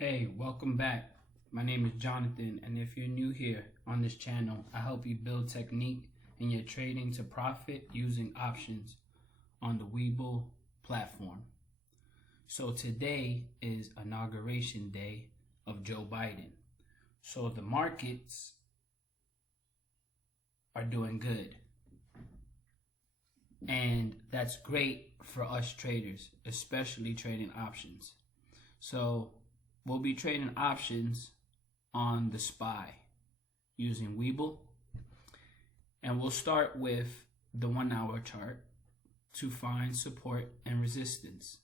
Hey, welcome back. My name is Jonathan, and if you're new here on this channel, I help you build technique in your trading to profit using options on the Webull platform. So today is inauguration day of Joe Biden. So the markets are doing good. And that's great for us traders, especially trading options. So we'll be trading options on the SPY using Webull. And we'll start with the 1 hour chart to find support and resistance.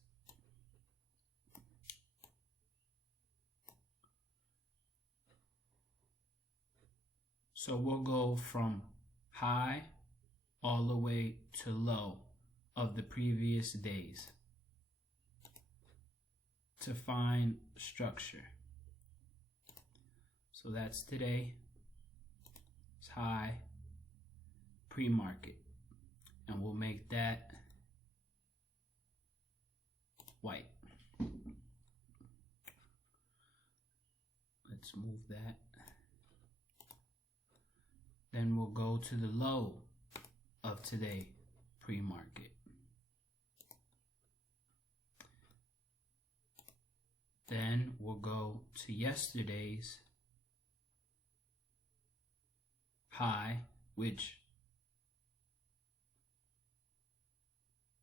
So we'll go from high all the way to low of the previous days to find structure. So that's today. It's high, pre-market, and we'll make that white. Let's move that. Then we'll go to the low of today, pre-market. Then we'll go to yesterday's high, which,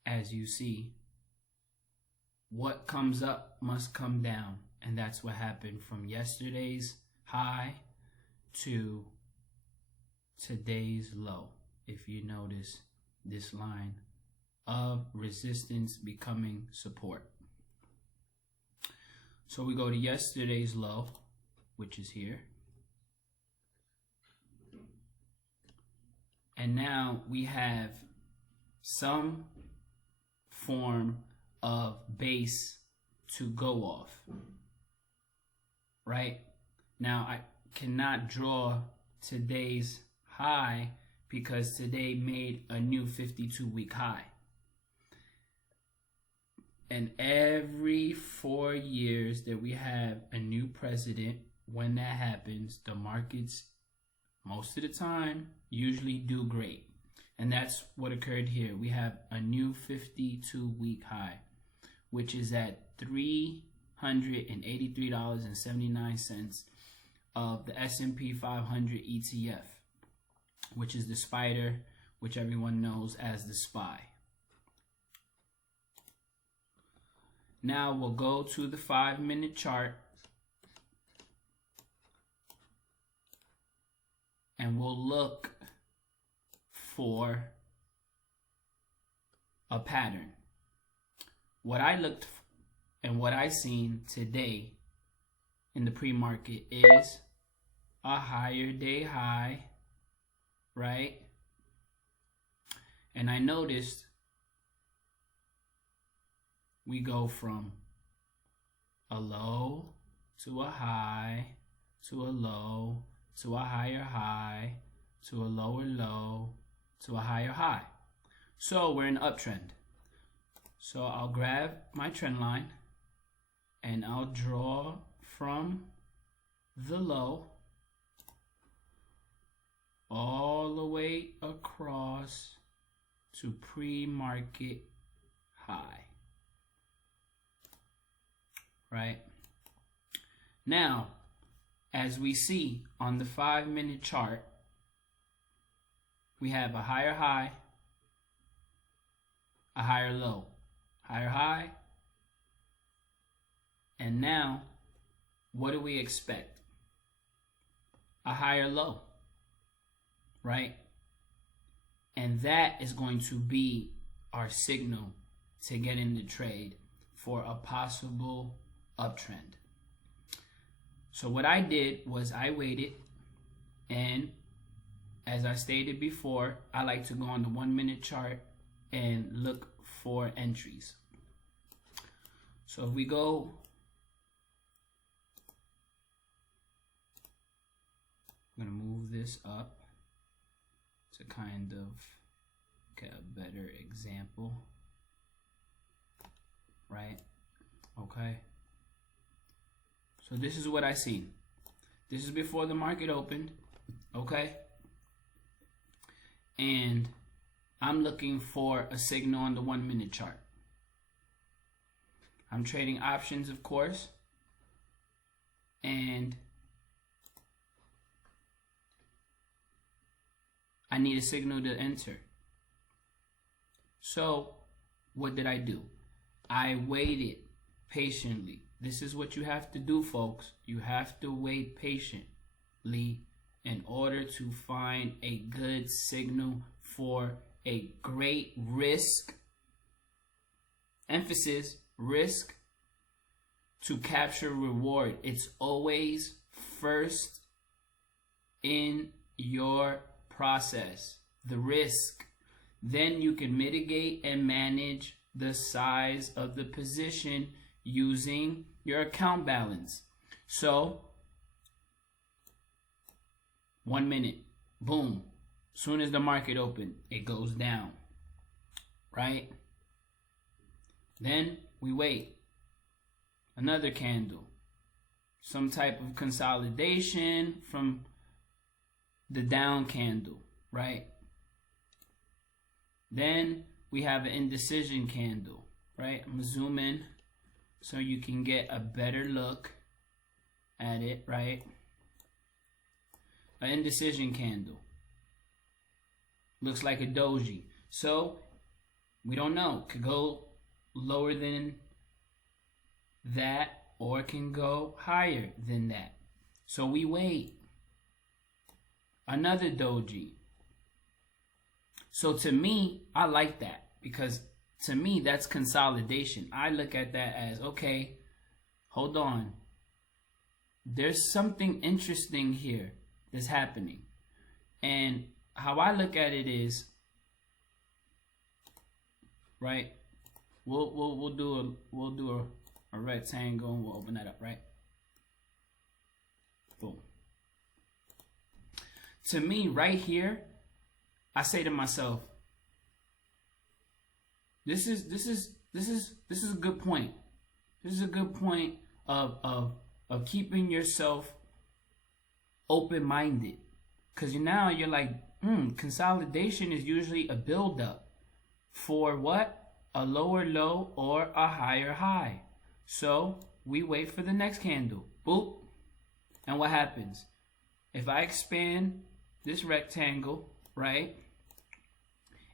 as you see, what comes up must come down. And that's what happened from yesterday's high to today's low. If you notice this line of resistance becoming support. So we go to yesterday's low, which is here. And now we have some form of base to go off, right? Now I cannot draw today's high because today made a new 52-week high. And every 4 years that we have a new president, when that happens, the markets, most of the time, usually do great. And that's what occurred here. We have a new 52-week high, which is at $383.79 of the S&P 500 ETF, which is the spider, which everyone knows as the SPY. Now we'll go to the 5-minute chart and we'll look for a pattern. What I looked and what I seen today in the pre-market is a higher day high, right? And I noticed we go from a low to a high to a low to a higher high to a lower low to a higher high. So we're in an uptrend. So I'll grab my trend line and I'll draw from the low all the way across to pre-market high. Right? Now, as we see on the 5-minute chart, we have a higher high, a higher low, higher high, and now, what do we expect? A higher low, right? And that is going to be our signal to get in the trade for a possible uptrend. So what I did was I waited, and as I stated before, I like to go on the 1-minute chart and look for entries. So if we go I'm going to move this up to kind of get a better example, right? Okay. So this is what I see. This is before the market opened, okay? And I'm looking for a signal on the 1 minute chart. I'm trading options, of course. And I need a signal to enter. So what did I do? I waited patiently. This is what you have to do, folks. You have to wait patiently in order to find a good signal for a great risk, emphasis, risk to capture reward. It's always first in your process, the risk. Then you can mitigate and manage the size of the position using your account balance. So 1 minute, boom. Soon as the market opened, it goes down, right? Then we wait. Another candle. Some type of consolidation from the down candle, right? Then we have an indecision candle, right? I'm gonna zoom in so you can get a better look at it, right? An indecision candle. Looks like a doji. So we don't know. Could go lower than that or can go higher than that. So we wait. Another doji. So to me, I like that because to me, that's consolidation. I look at that as, okay, hold on. There's something interesting here that's happening. And how I look at it is, right? We'll do a rectangle and we'll open that up, right? Boom. To me, right here, I say to myself, this is a good point. This is a good point of keeping yourself open-minded, because now you're like, consolidation is usually a build-up for what? A lower low or a higher high. So we wait for the next candle. Boop. And what happens? If I expand this rectangle, right,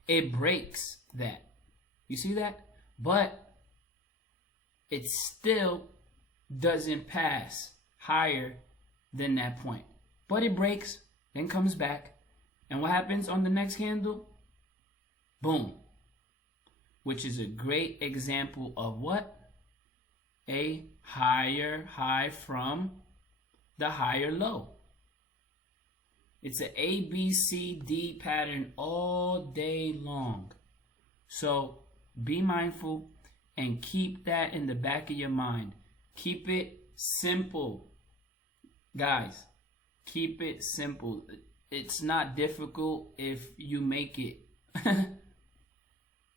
it breaks that. You see that? But it still doesn't pass higher than that point. But it breaks, then comes back. And what happens on the next candle? Boom. Which is a great example of what? A higher high from the higher low. It's an A, B, C, D pattern all day long. So be mindful and keep that in the back of your mind. Keep it simple. Guys, keep it simple. It's not difficult if you make it.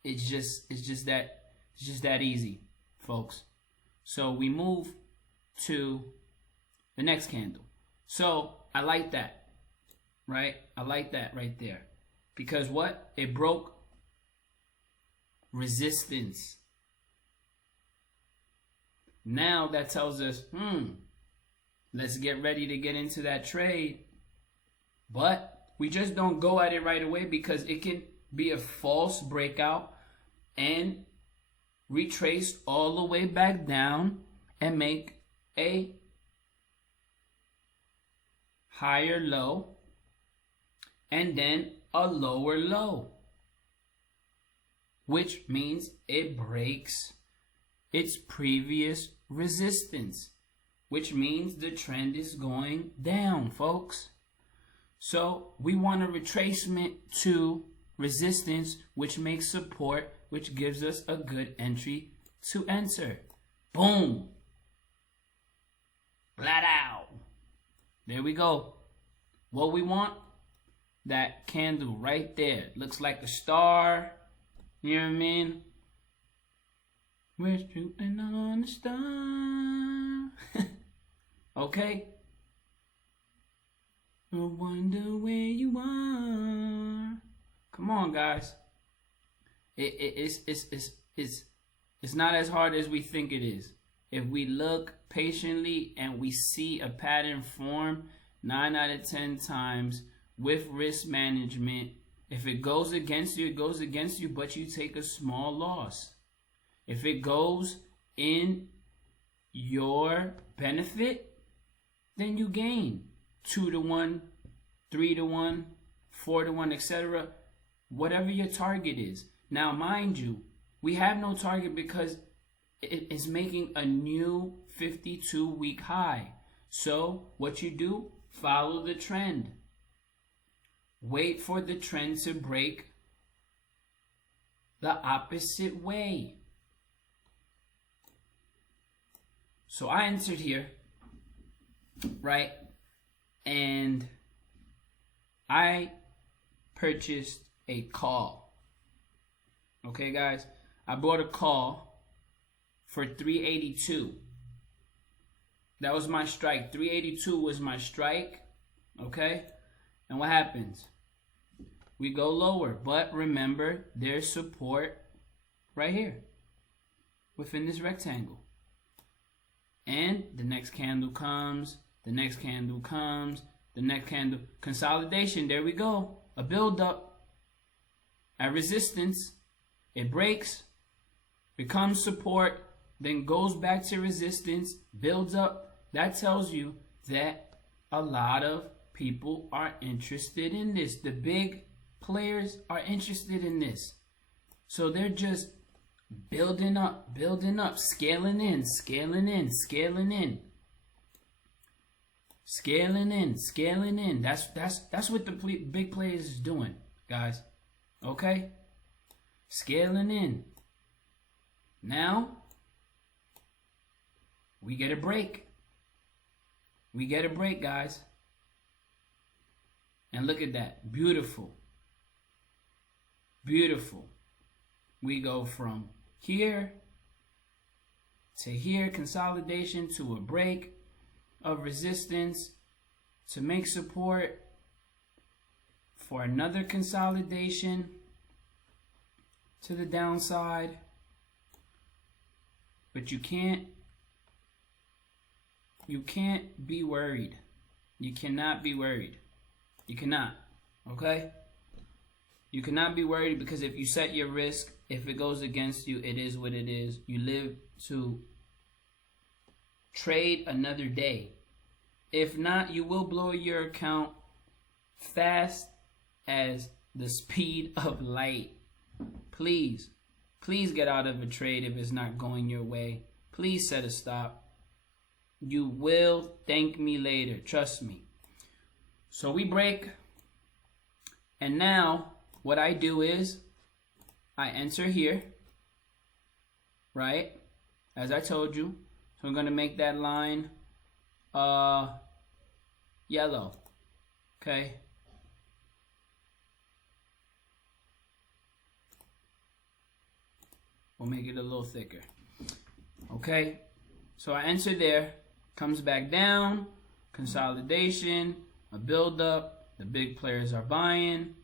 It's just that easy, folks. So we move to the next candle. So I like that, right? I like that right there. Because what? It broke resistance. Now that tells us, let's get ready to get into that trade. But we just don't go at it right away because it can be a false breakout and retrace all the way back down and make a higher low and then a lower low, which means it breaks its previous resistance, which means the trend is going down, folks. So we want a retracement to resistance, which makes support, which gives us a good entry to enter. Boom. Flat out. There we go. What we want? That candle right there. Looks like a star. You know what I mean? We're shooting on a star. Okay? I wonder where you are. Come on, guys. It's not as hard as we think it is. If we look patiently and we see a pattern form 9 out of 10 times with risk management, if it goes against you, it goes against you, but you take a small loss. If it goes in your benefit, then you gain 2 to 1, 3 to 1, 4 to 1, etc. Whatever your target is. Now, mind you, we have no target because it is making a new 52-week high. So what you do, follow the trend. Wait for the trend to break the opposite way. So I entered here, right? And I purchased a call. Okay, guys? I bought a call for 382. That was my strike. 382 was my strike. Okay? And what happens? We go lower. But remember, there's support right here within this rectangle. And the next candle comes. The next candle comes. The next candle. Consolidation. There we go. A build up. At resistance. It breaks. Becomes support. Then goes back to resistance. Builds up. That tells you that a lot of people are interested in this. The big players are interested in this. So they're just building up, scaling in, scaling in, scaling in. Scaling in, scaling in. That's what the big players is doing, guys. Okay? Scaling in. Now, we get a break. We get a break, guys. And look at that. Beautiful. Beautiful. We go from here to here, consolidation, to a break of resistance, to make support for another consolidation to the downside. But you can't be worried. You cannot be worried. You cannot. Okay? You cannot be worried, because if you set your risk, if it goes against you, it is what it is. You live to trade another day. If not, you will blow your account fast as the speed of light. Please get out of a trade if it's not going your way. Please set a stop. You will thank me later. Trust me. So we break. And now what I do is I enter here. Right? As I told you. So I'm going to make that line yellow. Okay? We'll make it a little thicker. Okay? So I enter there. Comes back down. Consolidation. A build up. The big players are buying.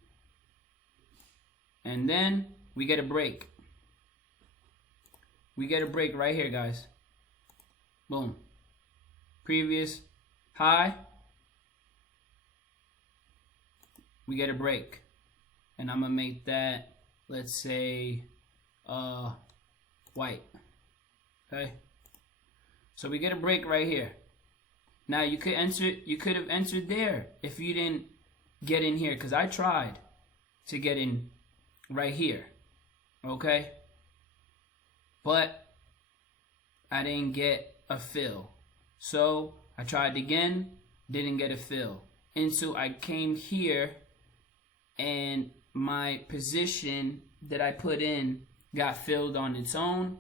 And then we get a break. We get a break right here, guys. Boom. Previous high. We get a break. And I'm going to make that, let's say, white. Okay? So we get a break right here. Now you could have entered there if you didn't get in here, because I tried to get in right here. Okay? But I didn't get a fill. So I tried again, didn't get a fill. Until I came here and my position that I put in got filled on its own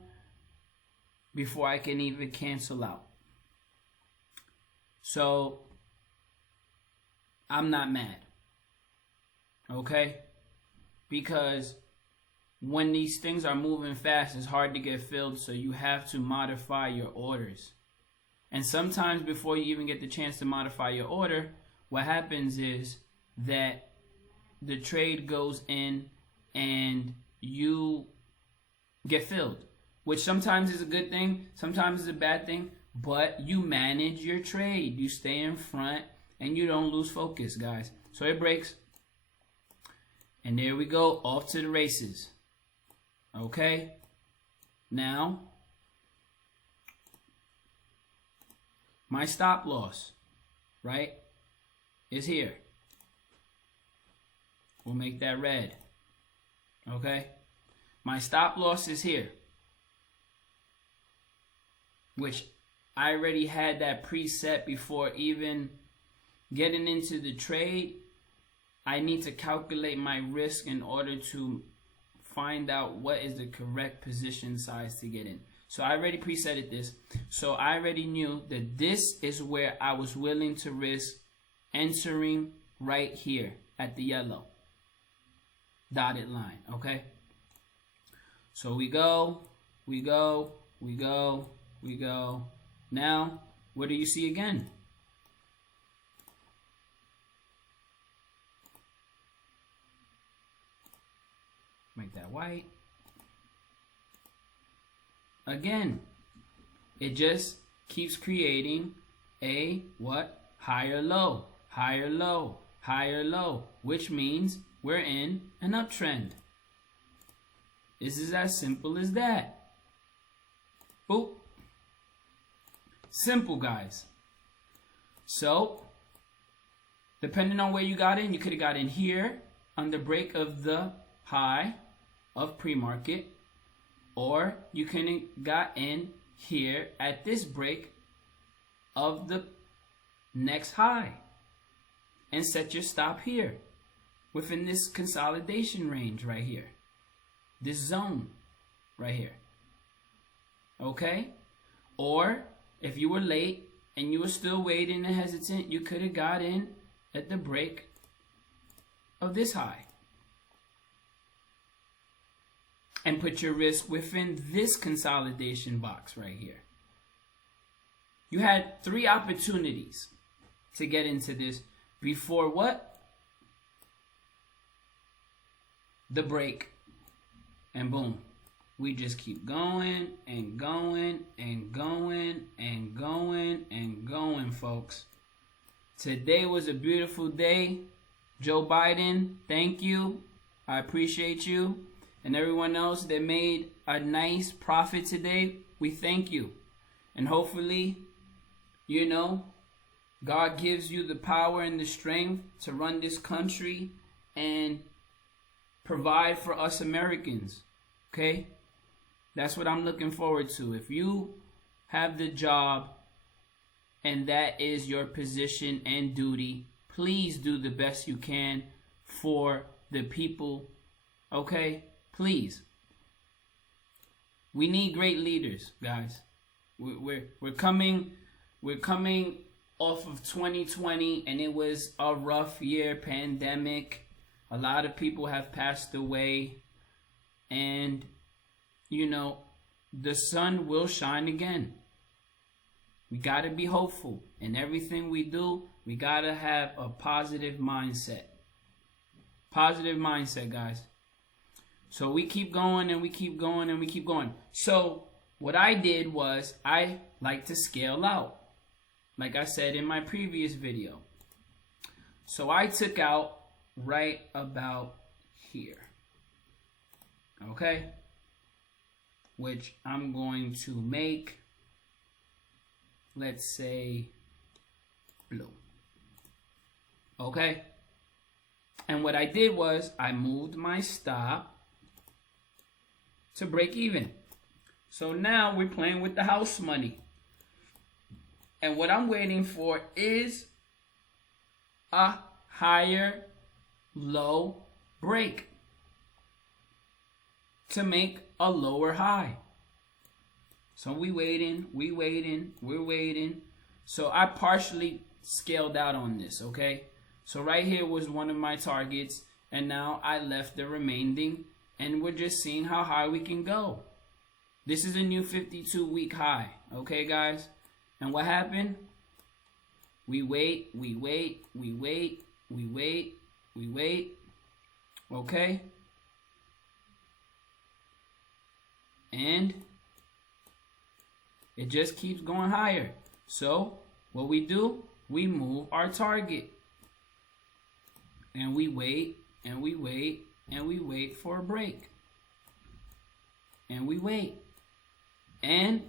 before I can even cancel out. So I'm not mad. Okay? Because when these things are moving fast, it's hard to get filled, so you have to modify your orders. And sometimes before you even get the chance to modify your order, what happens is that the trade goes in and you get filled, which sometimes is a good thing, sometimes is a bad thing, but you manage your trade. You stay in front and you don't lose focus, guys. So it breaks. And there we go, off to the races. Okay? Now, my stop loss, right, is here. We'll make that red. Okay? My stop loss is here, which I already had that preset before even getting into the trade. I need to calculate my risk in order to find out what is the correct position size to get in. So I already presetted this. So I already knew that this is where I was willing to risk entering right here at the yellow dotted line, okay? So we go. Now, what do you see again? Make that white. Again, it just keeps creating a what? Higher low, higher low, higher low, which means we're in an uptrend. This is as simple as that. Boop. Simple, guys. So, depending on where you got in, you could have got in here on the break of the high of pre-market, or you could have got in here at this break of the next high and set your stop here within this consolidation range right here, this zone right here. Okay? Or if you were late and you were still waiting and hesitant, you could have got in at the break of this high and put your risk within this consolidation box right here. You had 3 opportunities to get into this before what? The break. And boom. We just keep going and going and going and going and going, folks. Today was a beautiful day. Joe Biden, thank you. I appreciate you. And everyone else that made a nice profit today, we thank you. And hopefully, you know, God gives you the power and the strength to run this country and provide for us Americans. Okay? That's what I'm looking forward to. If you have the job and that is your position and duty, please do the best you can for the people. Okay? Please. We need great leaders, guys. We're coming off of 2020, and it was a rough year, pandemic. A lot of people have passed away, and you know, the sun will shine again. We got to be hopeful. In everything we do, we got to have a positive mindset. Positive mindset, guys. So we keep going and we keep going and we keep going. So what I did was I like to scale out, like I said in my previous video. So I took out right about here. Okay? Which I'm going to make, let's say, blue. Okay? And what I did was I moved my stop to break even. So now we're playing with the house money. And what I'm waiting for is a higher low break to make a lower high. So we're waiting. So I partially scaled out on this, okay? So right here was one of my targets, and now I left the remaining, and we're just seeing how high we can go. This is a new 52-week high, okay, guys? And what happened? We wait, we wait, we wait, we wait, we wait. Okay? And it just keeps going higher. So what we do, we move our target. And we wait, and we wait, and we wait for a break. And we wait. And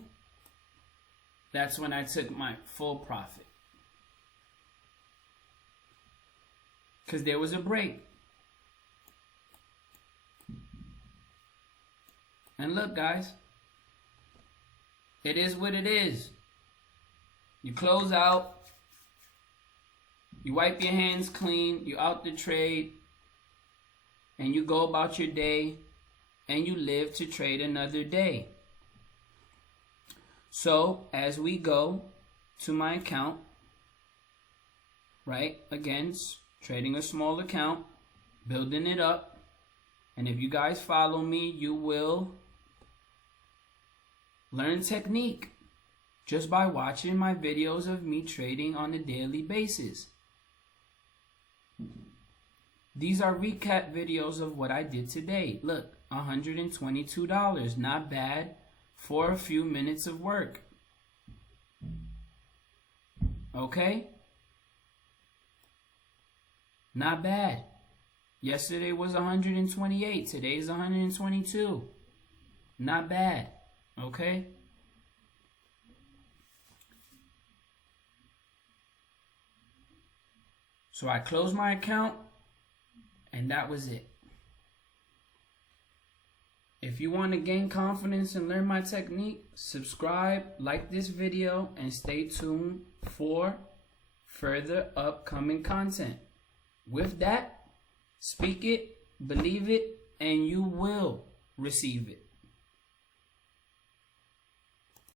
that's when I took my full profit. Because there was a break. And look, guys, it is what it is. You close out, you wipe your hands clean, you out the trade, and you go about your day, and you live to trade another day. So, as we go to my account, right, again, trading a small account, building it up, and if you guys follow me, you will learn technique just by watching my videos of me trading on a daily basis. These are recap videos of what I did today. Look, $122, not bad for a few minutes of work. Okay? Not bad. Yesterday was 128. Today's 122. Not bad. Okay? So I closed my account, and that was it. If you want to gain confidence and learn my technique, subscribe, like this video, and stay tuned for further upcoming content. With that, speak it, believe it, and you will receive it.